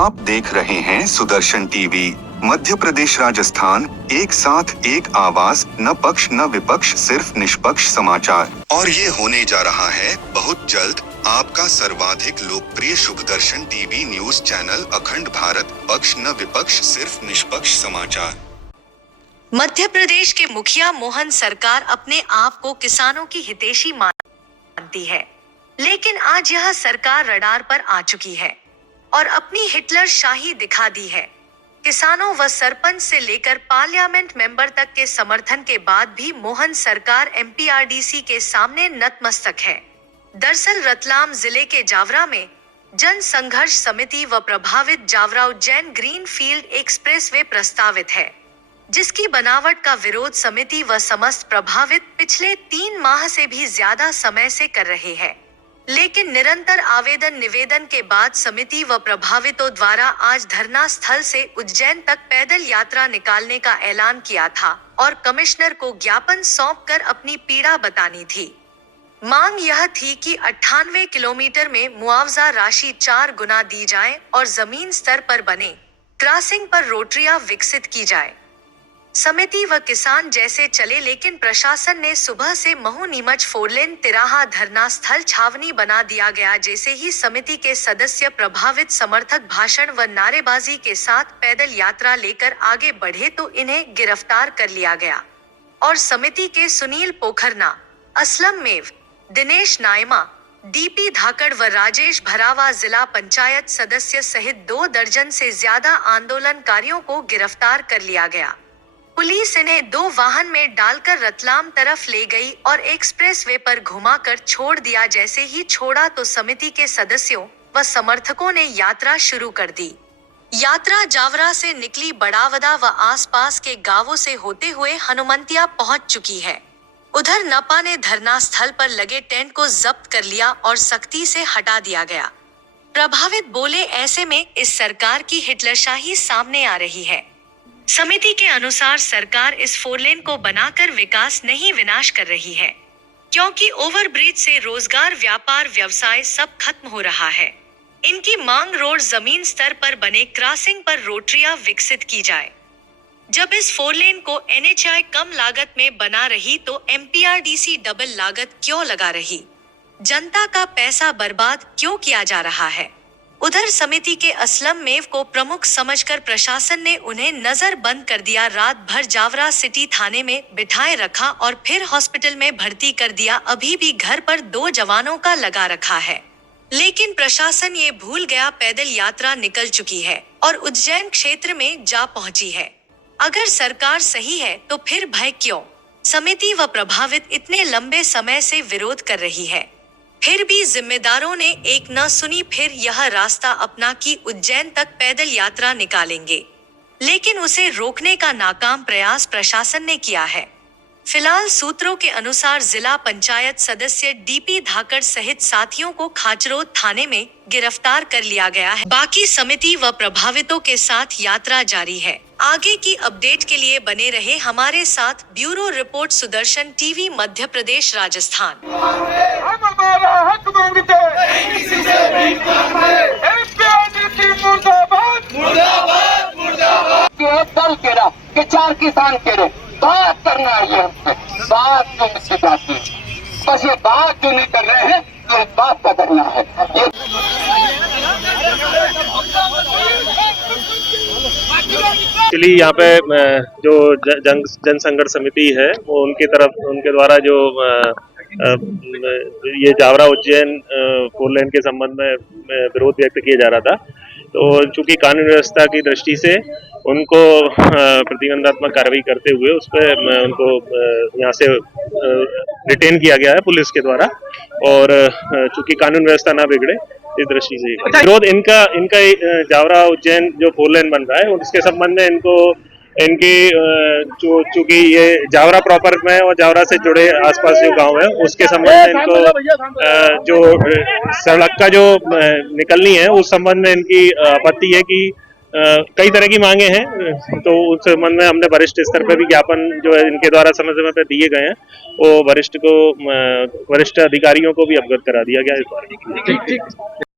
आप देख रहे हैं सुदर्शन टीवी। मध्य प्रदेश राजस्थान, एक साथ एक आवाज, न पक्ष न विपक्ष, सिर्फ निष्पक्ष समाचार। और ये होने जा रहा है बहुत जल्द आपका सर्वाधिक लोकप्रिय शुभदर्शन टीवी न्यूज चैनल अखंड भारत, पक्ष न विपक्ष, सिर्फ निष्पक्ष समाचार। मध्य प्रदेश के मुखिया मोहन सरकार अपने आप को किसानों की हितैषी मानती है, लेकिन आज यह सरकार रडार पर आ चुकी है और अपनी हिटलर शाही दिखा दी है। किसानों व सरपंच से लेकर पार्लियामेंट मेंबर तक के समर्थन के बाद भी मोहन सरकार एमपीआरडीसी के सामने नतमस्तक है। दरअसल रतलाम जिले के जावरा में जन संघर्ष समिति व प्रभावित Jaora Ujjain green field expressway प्रस्तावित है, जिसकी बनावट का विरोध समिति व समस्त प्रभावित पिछले 3 माह से भी ज्यादा समय से कर रहे हैं। लेकिन निरंतर आवेदन निवेदन के बाद समिति व प्रभावितों द्वारा आज धरना स्थल से उज्जैन तक पैदल यात्रा निकालने का ऐलान किया था और कमिश्नर को ज्ञापन सौंपकर अपनी पीड़ा बतानी थी। मांग यह थी कि 98 किलोमीटर में मुआवजा राशि 4 गुना दी जाए और जमीन स्तर पर बने क्रॉसिंग पर रोटरियां विकसित की जाए। समिति व किसान जैसे चले, लेकिन प्रशासन ने सुबह से महू नीमच 4 लेन तिराहा धरना स्थल छावनी बना दिया गया। जैसे ही समिति के सदस्य प्रभावित समर्थक भाषण व नारेबाजी के साथ पैदल यात्रा लेकर आगे बढ़े तो इन्हें गिरफ्तार कर लिया गया और समिति के सुनील पोखरना, असलम मेव, दिनेश नायमा, डीपी धाकड़ व राजेश भरावा जिला पंचायत सदस्य सहित 2 दर्जन से ज्यादा आंदोलनकारियों को गिरफ्तार कर लिया गया। पुलिस इन्हें 2 वाहन में डालकर रतलाम तरफ ले गई और एक्सप्रेसवे पर घुमाकर छोड़ दिया। जैसे ही छोड़ा तो समिति के सदस्यों व समर्थकों ने यात्रा शुरू कर दी। यात्रा जावरा से निकली बड़ावदा व आसपास के गांवों से होते हुए हनुमंतिया पहुंच चुकी है। उधर नपा ने धरना स्थल पर लगे टेंट को जब्त कर लिया और सख्ती से हटा दिया गया। प्रभावित बोले, ऐसे में इस सरकार की हिटलरशाही सामने आ रही है। समिति के अनुसार सरकार इस 4 लेन को बनाकर विकास नहीं विनाश कर रही है, क्योंकि ओवरब्रिज से रोजगार, व्यापार, व्यवसाय सब खत्म हो रहा है। इनकी मांग रोड जमीन स्तर पर बने क्रॉसिंग पर रोटरियां विकसित की जाए। जब इस 4 लेन को एनएचआई कम लागत में बना रही तो एमपीआरडीसी डबल लागत क्यों लगा रही? जनता का पैसा बर्बाद क्यों किया जा रहा है? उधर समिति के असलम मेव को प्रमुख समझकर प्रशासन ने उन्हें नजर बंद कर दिया। रात भर जावरा सिटी थाने में बिठाए रखा और फिर हॉस्पिटल में भर्ती कर दिया। अभी भी घर पर 2 जवानों का लगा रखा है, लेकिन प्रशासन ये भूल गया पैदल यात्रा निकल चुकी है और उज्जैन क्षेत्र में जा पहुंची है। अगर सरकार सही है तो फिर भय क्यों? समिति व प्रभावित इतने लंबे समय से विरोध कर रही है, फिर भी जिम्मेदारों ने एक न सुनी। फिर यह रास्ता अपना कि उज्जैन तक पैदल यात्रा निकालेंगे, लेकिन उसे रोकने का नाकाम प्रयास प्रशासन ने किया है। फिलहाल सूत्रों के अनुसार जिला पंचायत सदस्य डीपी धाकड़ सहित साथियों को खाचरोद थाने में गिरफ्तार कर लिया गया है। बाकी समिति व प्रभावितों के साथ यात्रा जारी है। आगे की अपडेट के लिए बने रहे हमारे साथ। Bureau report, Sudarshan TV, Madhya Pradesh, Rajasthan. हम हमारा हक मांगते हैं, किसी से भीख मांगते। एमपीआरडीसी मुर्दाबाद, मुर्दाबाद, मुर्दाबाद। के दल केड़ा के 4 किसान केड़े बात करना है, ये हमसे बात जो मुझसे बात है, बस ये बात जो नहीं कर रहे हैं, ये बात का करना है। एक्चुअली यहाँ पे जो जन संघर्ष समिति है वो उनके द्वारा जो ये जावरा उज्जैन 4 लेन के संबंध में विरोध व्यक्त किया जा रहा था, तो चूंकि कानून व्यवस्था की दृष्टि से उनको प्रतिबंधात्मक कार्रवाई करते हुए उस पर उनको यहाँ से रिटेन किया गया है पुलिस के द्वारा, और चूंकि कानून व्यवस्था ना बिगड़े इस दृष्टि से विरोध इनका जावरा उज्जैन जो 4 लेन बन रहा है उसके संबंध में इनकी चूंकि ये जावरा प्रॉपर में और जावरा से जुड़े आसपास जो गांव है उसके संबंध में इनको जो सड़क का जो निकलनी है उस संबंध में इनकी आपत्ति है कि कई तरह की मांगे हैं, तो उस संबंध में हमने वरिष्ठ स्तर पर भी ज्ञापन जो है इनके द्वारा समय समय पर दिए गए हैं, वो वरिष्ठ अधिकारियों को भी अवगत करा दिया गया है इस बारे में।